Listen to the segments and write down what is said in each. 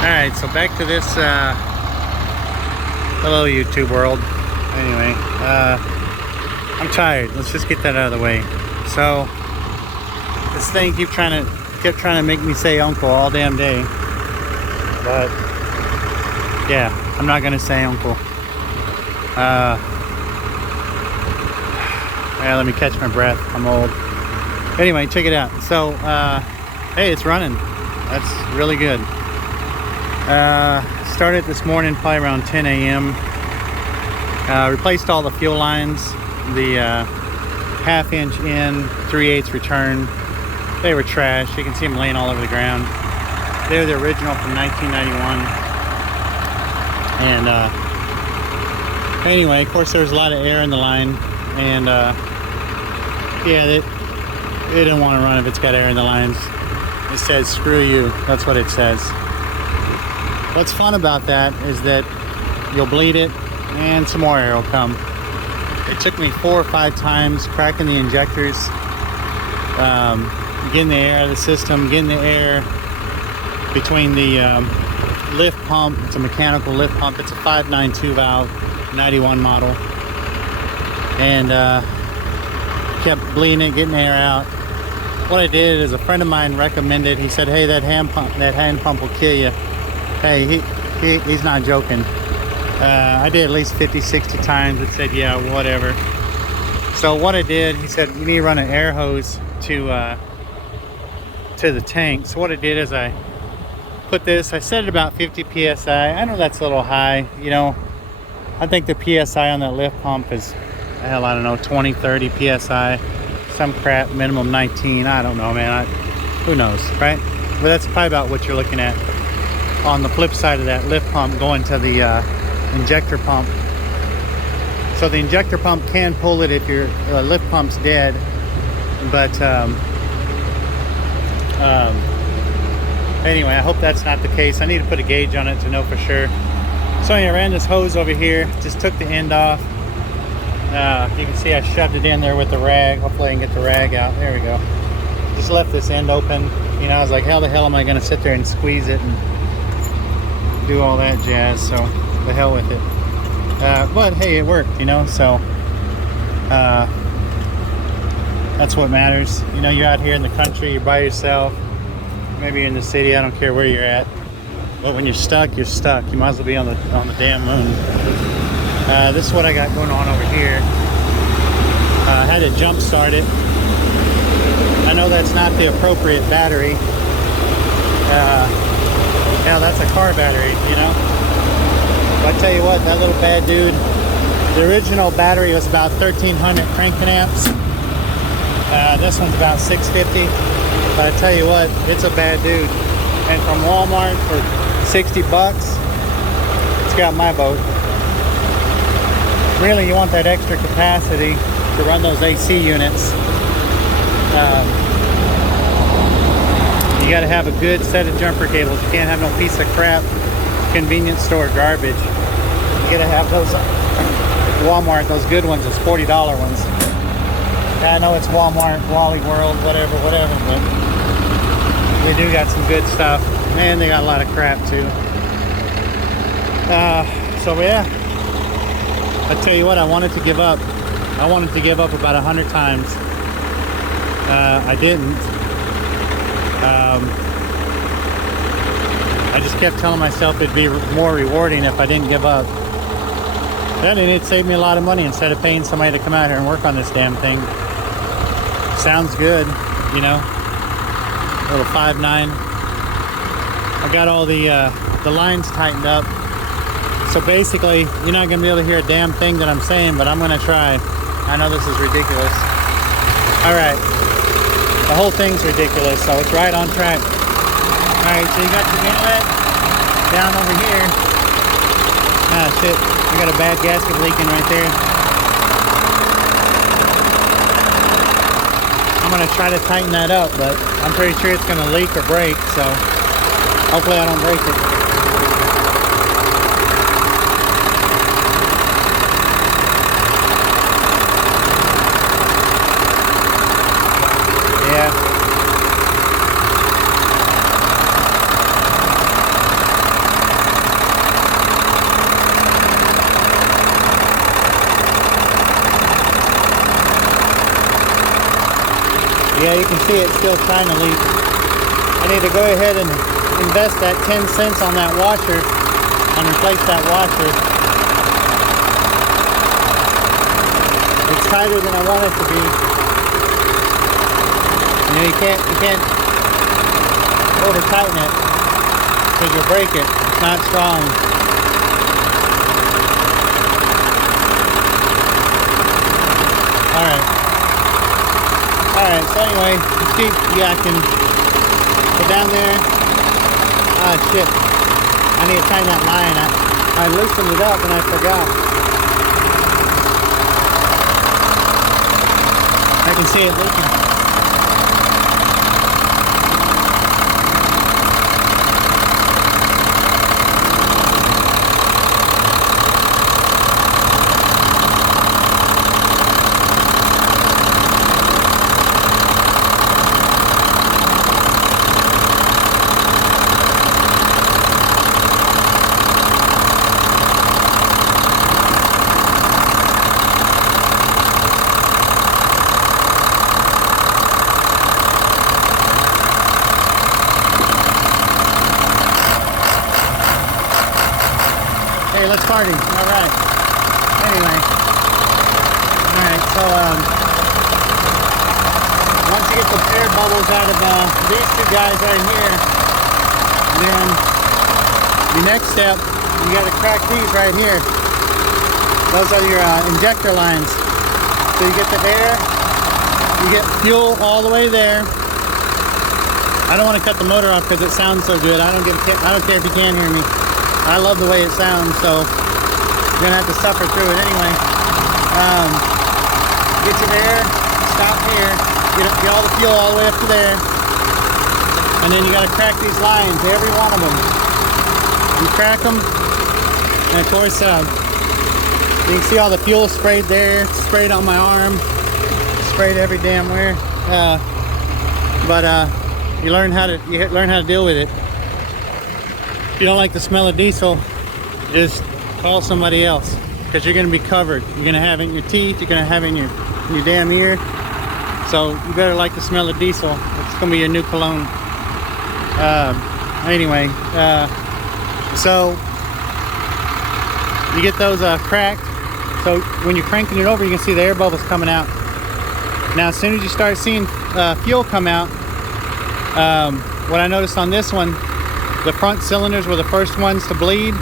Alright, so back to this, hello YouTube world. Anyway, I'm tired. Let's just get that out of the way. So, this thing kept trying to make me say uncle all damn day. But, yeah, I'm not gonna say uncle. Yeah, let me catch my breath. I'm old. Anyway, check it out. So, hey, it's running. That's really good. Started this morning probably around 10 a.m. Replaced all the fuel lines. The half-inch in, 3/8 return. They were trash. You can see them laying all over the ground. They're the original from 1991. And anyway, of course, there was a lot of air in the line. And yeah, they didn't want to run if it's got air in the lines. It says, screw you. That's what it says. What's fun about that is that you'll bleed it and some more air will come. It took me 4 or 5 times cracking the injectors, getting the air out of the system, getting the air between the lift pump. It's a mechanical lift pump. It's a 592 valve, 91 model. And kept bleeding it, getting air out. What I did is a friend of mine recommended, he said, hey, that hand pump will kill you. Hey, he's not joking. I did at least 50, 60 times. It said, yeah, whatever. So what I did, he said, you need to run an air hose to the tank. So what I did is I put this, I set it about 50 PSI. I know that's a little high, you know. I think the PSI on that lift pump is, hell, I don't know, 20, 30 PSI. Some crap, minimum 19. I don't know, man. Who knows, right? But that's probably about what you're looking at on the flip side of that lift pump going to the injector pump. So the injector pump can pull it if your lift pump's dead, but anyway, I hope that's not the case. I need to put a gauge on it to know for sure. So anyway, I ran this hose over here, just took the end off. You can see I shoved it in there with the rag. Hopefully I can get the rag out. There we go. Just left this end open. You know, I was like, how the hell am I going to sit there and squeeze it and do all that jazz? So the hell with it. But hey, it worked, you know, so that's what matters. You know, you're out here in the country, you're by yourself, maybe you're in the city, I don't care where you're at, but when you're stuck, you're stuck. You might as well be on the damn moon. This is what I got going on over here. I had to jump start it. I know that's not the appropriate battery. Yeah, that's a car battery, you know. But I tell you what, that little bad dude, the original battery was about 1300 cranking amps. This one's about 650. But I tell you what, it's a bad dude. And from Walmart for 60 bucks, it's got my vote. Really, you want that extra capacity to run those AC units. You got to have a good set of jumper cables. You can't have no piece of crap convenience store garbage. You got to have those Walmart, those good ones, those $40 ones. I know it's Walmart, Wally World, whatever, but they do got some good stuff. Man, they got a lot of crap too. So yeah, I tell you what, I wanted to give up. I wanted to give up about 100 times. I didn't. I just kept telling myself it'd be more rewarding if I didn't give up. And it'd save me a lot of money instead of paying somebody to come out here and work on this damn thing. Sounds good, you know. A little 5.9. I got all the lines tightened up. So basically, you're not gonna be able to hear a damn thing that I'm saying, but I'm gonna try. I know this is ridiculous. All right, the whole thing's ridiculous, so it's right on track. All right, so you got your inlet down over here. Ah, shit, I got a bad gasket leaking right there. I'm gonna try to tighten that up, but I'm pretty sure it's gonna leak or break, so hopefully I don't break it. Yeah. Yeah, you can see it's still trying to leak. I need to go ahead and invest that 10 cents on that washer and replace that washer. It's tighter than I want it to be. You know, you can't over tighten it because you'll break it. It's not strong. Alright, so anyway, let's keep yakking. Go down there. Ah, shit. I need to tighten that line. I loosened it up and I forgot. I can see it leaking. Hey, let's party. All right. Anyway. All right. So once you get the air bubbles out of these two guys right here, then the next step, you got to crack these right here. Those are your injector lines. So you get the air, you get fuel all the way there. I don't want to cut the motor off because it sounds so good. I don't care if you can't hear me. I love the way it sounds, so you're gonna have to suffer through it anyway. Get your air, stop here, get all the fuel all the way up to there, and then you gotta crack these lines, every one of them. You crack them, and of course, you can see all the fuel sprayed there, sprayed on my arm, sprayed every damn where. But you learn how to deal with it. If you don't like the smell of diesel, just call somebody else, because you're going to be covered. You're going to have it in your teeth, you're going to have it in your damn ear. So you better like the smell of diesel. It's going to be your new cologne. Anyway, so you get those cracked. So when you're cranking it over, you can see the air bubbles coming out. Now as soon as you start seeing fuel come out, what I noticed on this one, the front cylinders were the first ones to bleed.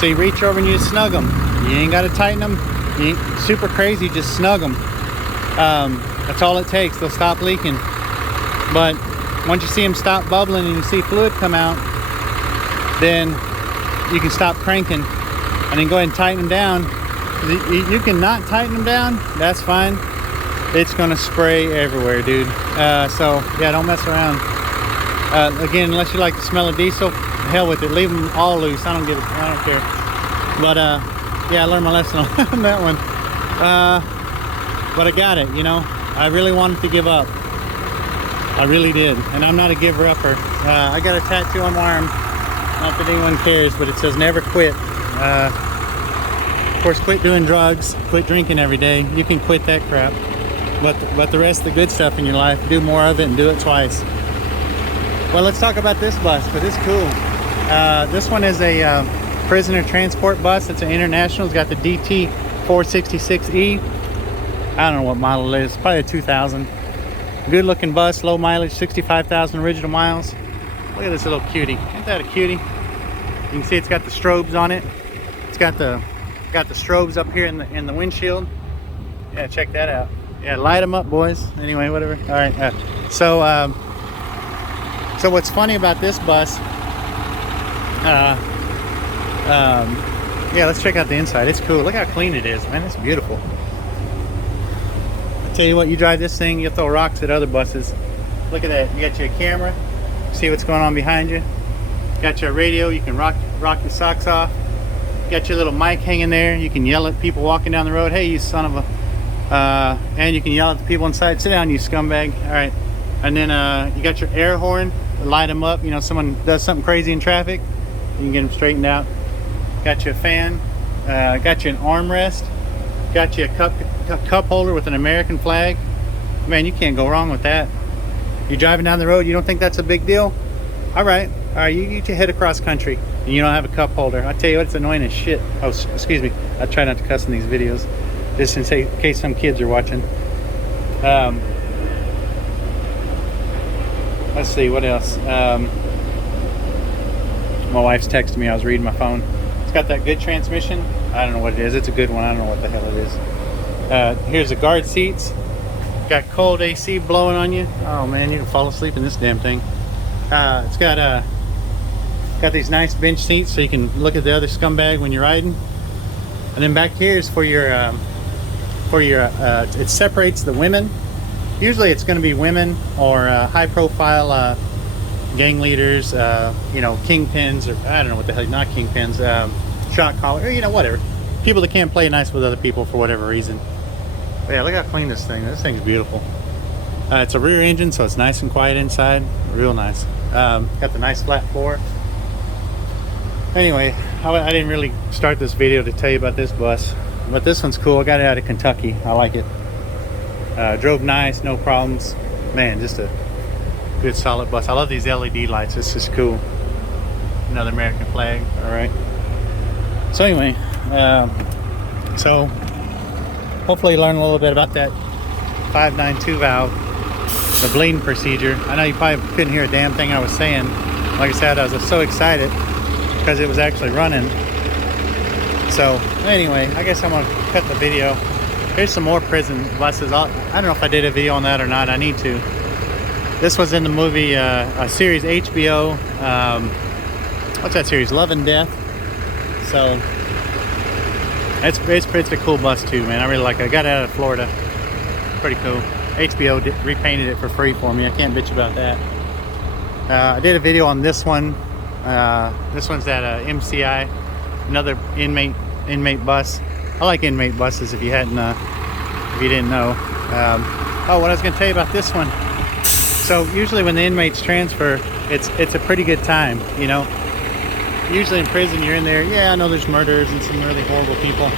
So you reach over and you snug them. You ain't got to tighten them. You ain't super crazy, just snug them. That's all it takes. They'll stop leaking. But once you see them stop bubbling and you see fluid come out, then you can stop cranking and then go ahead and tighten them down. You can not tighten them down, that's fine. It's gonna spray everywhere, dude. So yeah, don't mess around. Again, unless you like the smell of diesel, hell with it. Leave them all loose. I don't care. But yeah, I learned my lesson on that one. But I got it, you know. I really wanted to give up. I really did. And I'm not a giver-upper. I got a tattoo on my arm. Not that anyone cares, but it says never quit. Of course, quit doing drugs, quit drinking every day. You can quit that crap. But the rest of the good stuff in your life, do more of it and do it twice. Well, let's talk about this bus, but it's cool. This one is a prisoner transport bus. It's an international. It's got the DT 466E. I don't know what model it is. Probably a 2000. Good looking bus, low mileage, 65,000 original miles. Look at this little cutie. Isn't that a cutie? You can see it's got the strobes on it. It's got the strobes up here in the windshield. Yeah, check that out. Yeah, light them up, boys. Anyway, whatever. All right. So what's funny about this bus? Yeah, let's check out the inside. It's cool. Look how clean it is, man. It's beautiful. I tell you what, you drive this thing, you'll throw rocks at other buses. Look at that. You got your camera. See what's going on behind you. Got your radio. You can rock your socks off. Got your little mic hanging there. You can yell at people walking down the road. Hey, you son of a... and you can yell at the people inside. Sit down, you scumbag. All right. And then you got your air horn. Light them up. You know, someone does something crazy in traffic, you can get them straightened out. Got you a fan. Got you an armrest. Got you a cup holder with an American flag. Man, you can't go wrong with that. You're driving down the road, you don't think that's a big deal? All right, you get your head across country and you don't have a cup holder. I tell you what, it's annoying as shit. Oh, excuse me. I try not to cuss in these videos, just in case some kids are watching. Let's see, what else? My wife's texting me. I was reading my phone. It's got that good transmission. I don't know what it is. It's a good one. I don't know what the hell it is. Here's the guard seats. Got cold AC blowing on you. Oh man, you can fall asleep in this damn thing. It's got these nice bench seats so you can look at the other scumbag when you're riding. And then back here is for your it separates the women. Usually it's going to be women or high profile gang leaders, you know, kingpins, or I don't know what the hell, not kingpins, shot caller, or, you know, whatever. People that can't play nice with other people for whatever reason. But yeah, look how clean this thing. This thing's beautiful. It's a rear engine, so it's nice and quiet inside. Real nice. Got the nice flat floor. Anyway, I didn't really start this video to tell you about this bus, but this one's cool. I got it out of Kentucky. I like it. Drove nice, no problems. Man, just a good solid bus. I love these LED lights. This is cool. Another American flag. All right. So anyway, so hopefully you learn a little bit about that 592 valve, the bleeding procedure. I know you probably couldn't hear a damn thing I was saying. Like I said, I was so excited because it was actually running. So anyway, I guess I'm gonna cut the video. Here's some more prison buses. I don't know if I did a video on that or not. I need to. This was in the movie, a series HBO. What's that series? Love and Death. So it's a cool bus too, man. I really like it. I got it out of Florida. Pretty cool. HBO repainted it for free for me. I can't bitch about that. I did a video on this one. This one's at MCI, another inmate bus. I like inmate buses. If you didn't know. Oh, what I was going to tell you about this one. So usually when the inmates transfer, it's a pretty good time, you know. Usually in prison, you're in there. Yeah, I know there's murderers and some really horrible people,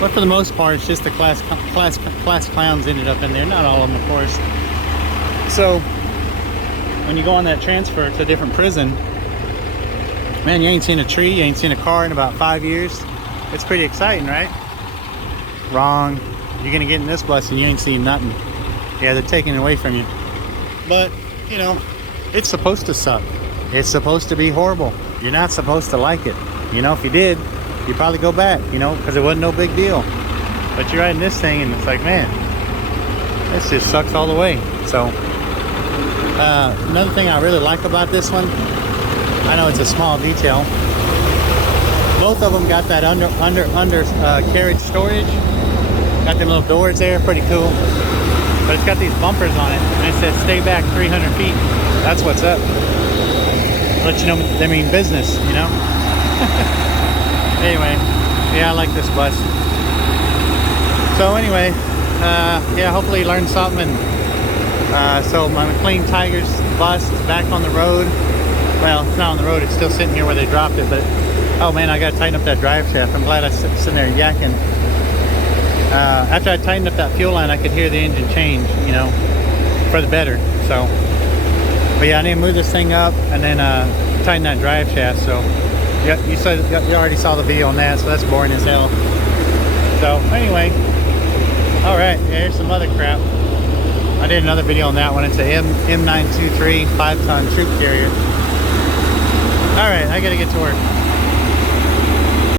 but for the most part, it's just the class clowns ended up in there. Not all of them, of course. So when you go on that transfer to a different prison, man, you ain't seen a tree, you ain't seen a car in about 5 years. It's pretty exciting, right? Wrong. You're gonna get in this bus and you ain't seen nothing. Yeah, they're taking it away from you. But, you know, it's supposed to suck. It's supposed to be horrible. You're not supposed to like it. You know, if you did, you'd probably go back, you know, because it wasn't no big deal. But you're riding this thing and it's like, man, this just sucks all the way. So, another thing I really like about this one, I know it's a small detail. Both of them got that under carriage storage. Got them little doors there, pretty cool. But it's got these bumpers on it, and it says stay back 300 feet. That's what's up. Let you know they mean business, you know? Anyway, yeah, I like this bus. So anyway, yeah, hopefully you learned something. And, so my McLean Tigers bus is back on the road. Well, it's not on the road, it's still sitting here where they dropped it, but oh man, I gotta tighten up that drive shaft. I'm glad I was sitting there yakking. After I tightened up that fuel line, I could hear the engine change, you know, for the better. So, but yeah, I need to move this thing up and then tighten that drive shaft. So, yeah, you already saw the video on that, so that's boring as hell. So, anyway, all right, yeah, here's some other crap. I did another video on that one. It's a M923 5-ton troop carrier. All right, I gotta get to work.